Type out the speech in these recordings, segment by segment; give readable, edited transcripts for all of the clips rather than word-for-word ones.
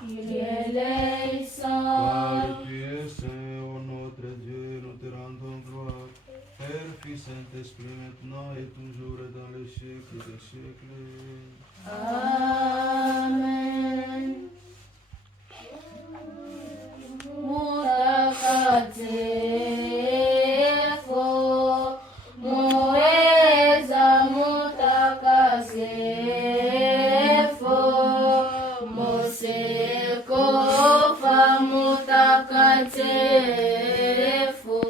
Kyrie eleison. Quiese o notre Dieu, nous te rendons gloire. Père, Fils, Saint-Esprit, maintenant et toujours et dans les siècles des siècles. Amen. Mutakatifu, muweza mutakatifu, musikufa mutakatifu,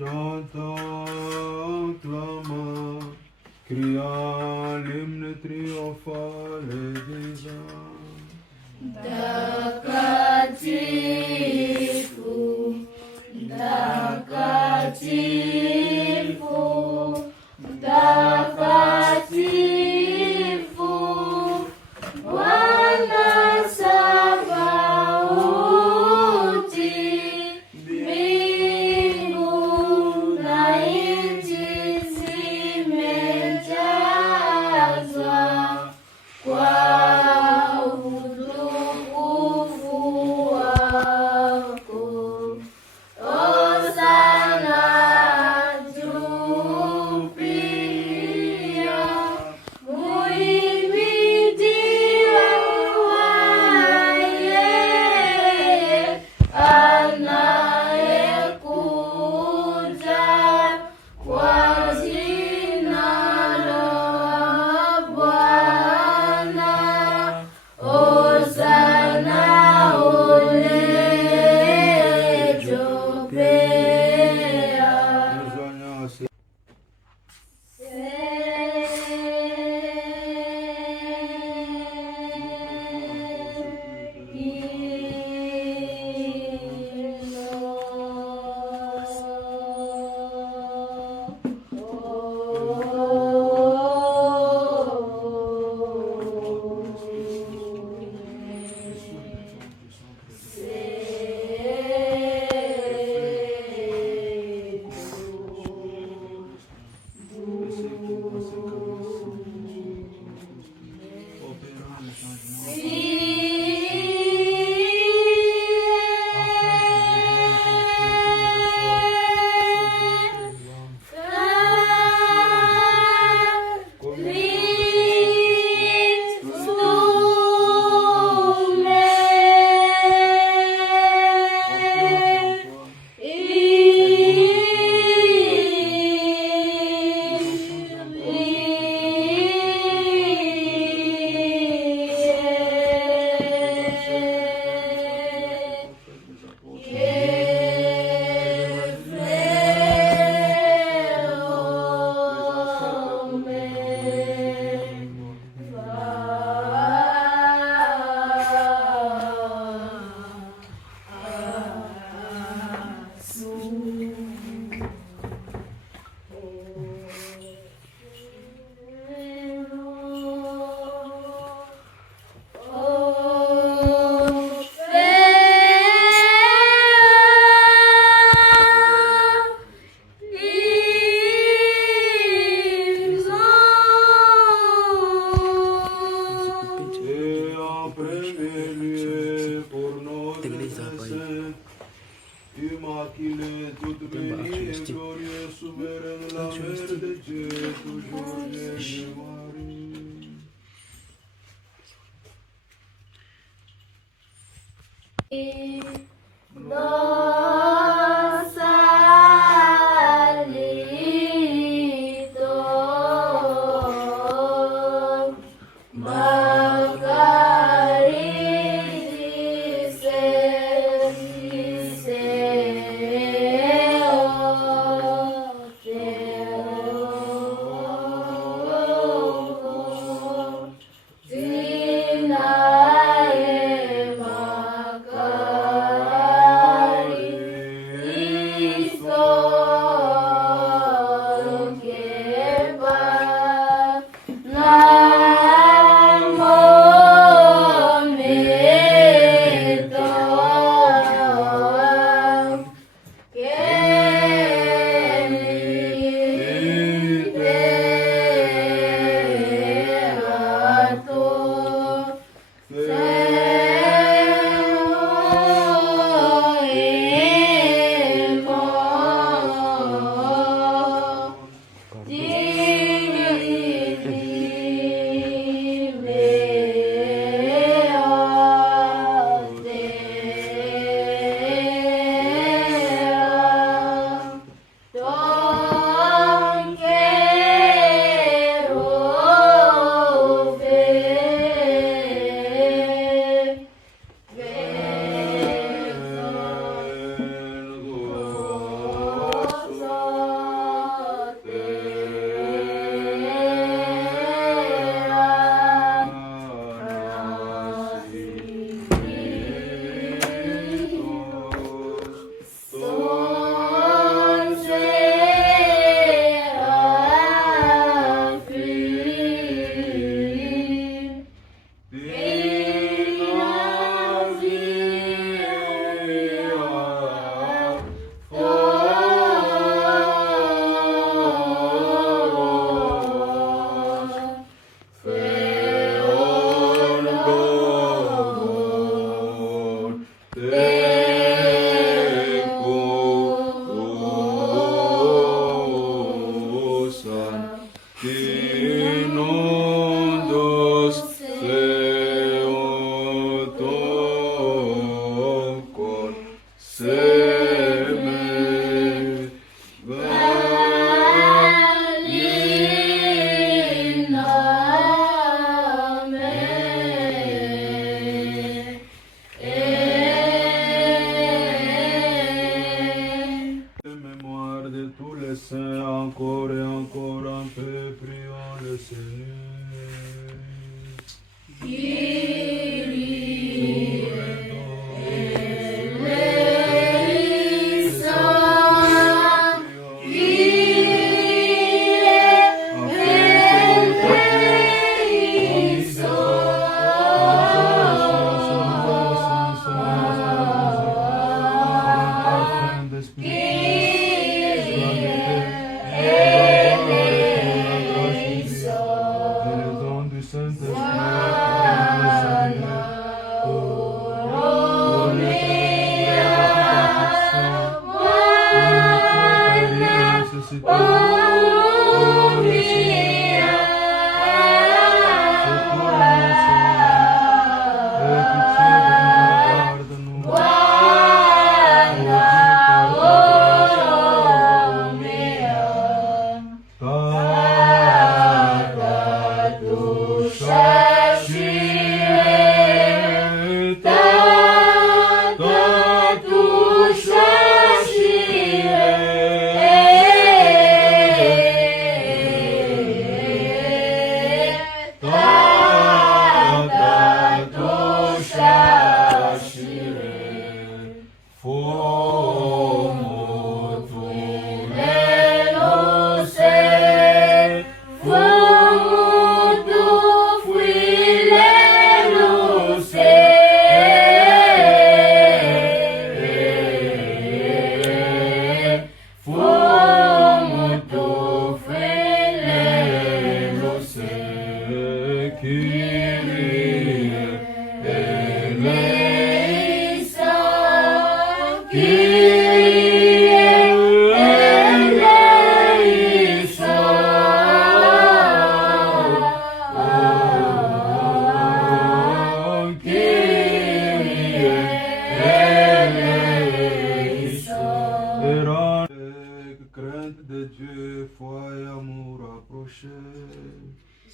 Chantons, clamons, criant l'hymne triomphal et disant The Immaculée, toute bénie, glorieuse, souveraine, la mère de Dieu, toujours Vierge Marie.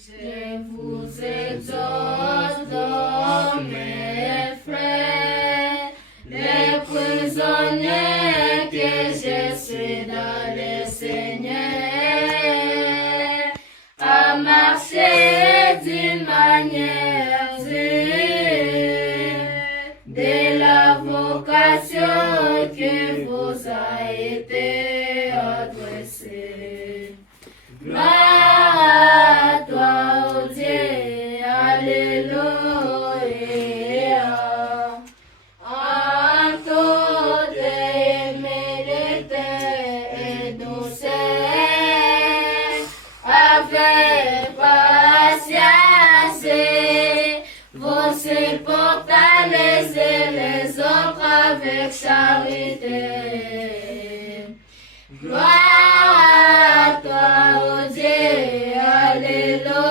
Je vous exhorte donc, mes frères, les prisonniers que je suis dans le Seigneur, à marcher d'une manière digne de la vocation qui vous a été adressée. Gloire à toi, ô Dieu, alléluia. En toute humilité et douceur, avec patience, vous supportez les autres avec charité. Gloire à toi, ô Dieu, alléluia.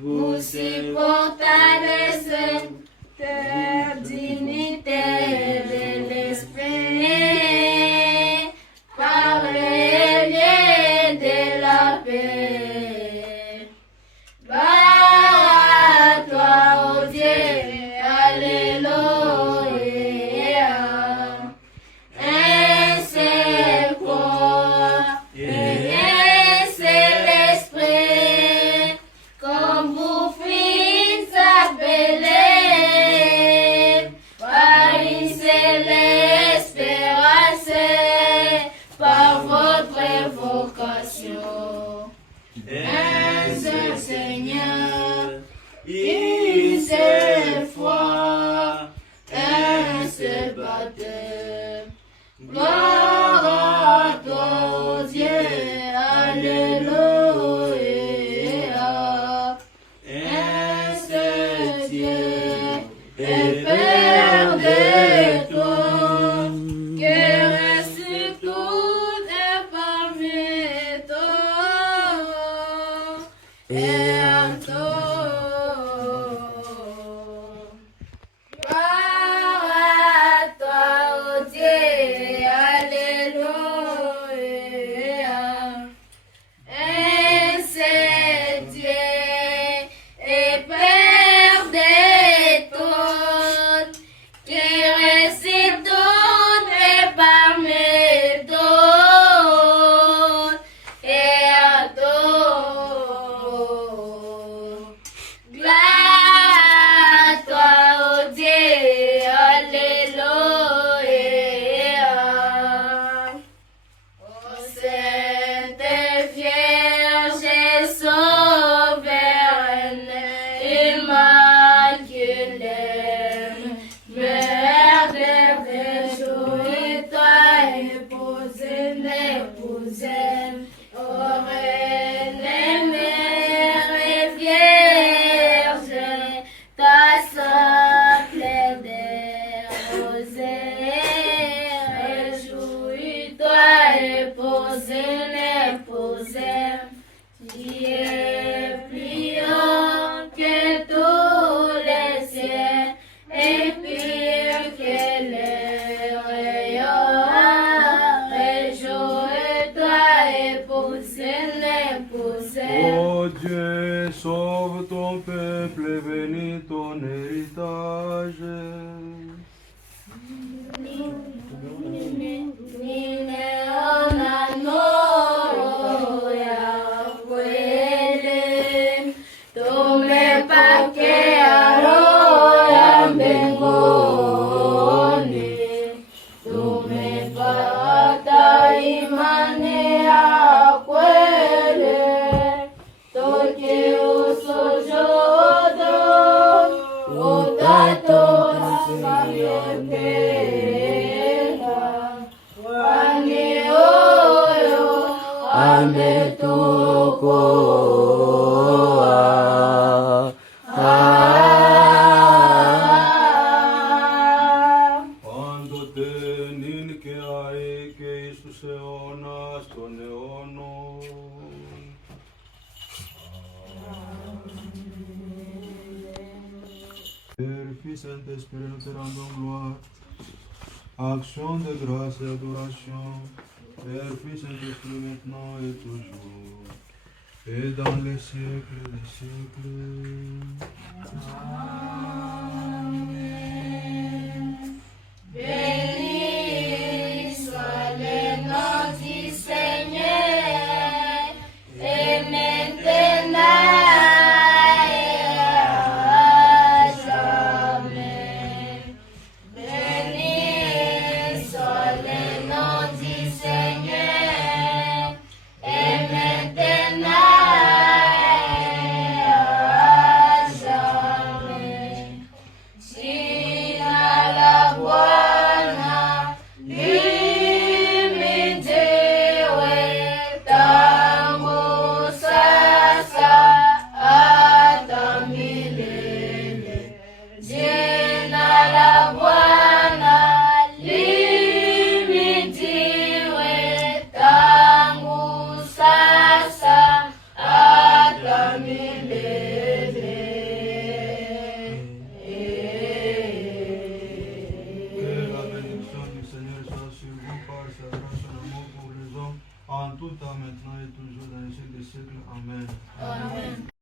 Vous supportez cette dignité de l'esprit par le lien de la paix. Gloire à toi, ô Dieu, alléluia. Un seul Seigneur, une seule foi, un seul baptême. Gloire à toi, Dieu, alléluia. Un seul Dieu, et Père des tous, qui reste tout et parmi tous, et en tout. Gloire à toi, ô Dieu, alléluia. Et c'est Dieu et Père des toutes, qui reste tout et parmi toutes, et à tous. Gloire à toi, ô Dieu, alléluia. Ô Sainte Vierge souveraine, immaculée, Mère de réjouis-toi, épousine, épousine, ô Reine, Mère et Vierge, ta simple des rosées, réjouis-toi, épousine, épousine, qui est plus haut que tous les cieux, et pire que les rayons. Réjouis-toi, épousine, épousine. Ô Dieu, sauve ton peuple et bénis ton héritage. Quando te nin que ai que Iisus eonas ton eonos. Père, Fils, Saint-Esprit, nous te rendons gloire. Action de grâce et adoration. Père, Fils, Saint-Esprit, maintenant et toujours. Et dans les siècles des siècles. Amen.